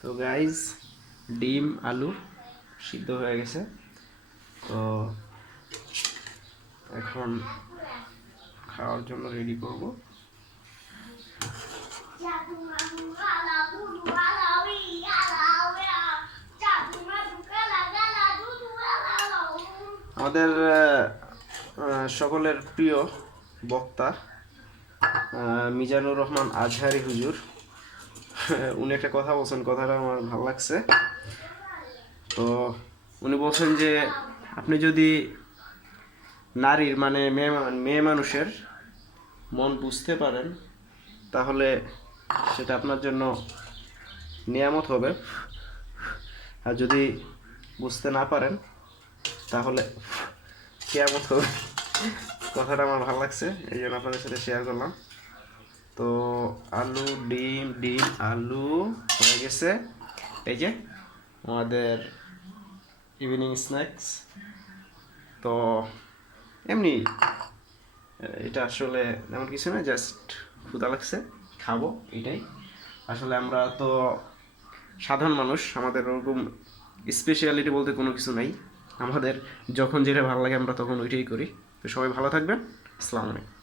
তো গাইজ, ডিম আলু সিদ্ধ হয়ে গেছে। তো এখন খাওয়ার জন্য রেডি করব। আমাদের সকলের প্রিয় বক্তা মিজানুর রহমান আজহারি হুজুর, উনি একটা কথা বলছেন, কথাটা আমার ভালো লাগছে। তো উনি বলছেন যে আপনি যদি নারীর মানে মেয়ে মানুষের মন বুঝতে পারেন, তাহলে সেটা আপনার জন্য নিয়ামত হবে। আর যদি বুঝতে না পারেন, তাহলে কেয়ামত হবে। কথাটা আমার ভালো লাগছে, এই জন্য আপনাদের সাথে শেয়ার করলাম। তো আলু ডিম আলু হয়ে গেছে। এই যে আমাদের ইভিনিং স্ন্যাক্স। তো এমনি এটা আসলে এমন কিছু না, জাস্ট ক্ষুধা লাগছে, খাবো এটাই। আসলে আমরা তো সাধারণ মানুষ, আমাদের ওরকম স্পেশালিটি বলতে কোনো কিছু নাই। আমাদের যখন যেটা ভালো লাগে আমরা তখন ওইটাই করি। তো সবাই ভালো থাকবেন। আসসালামু আলাইকুম।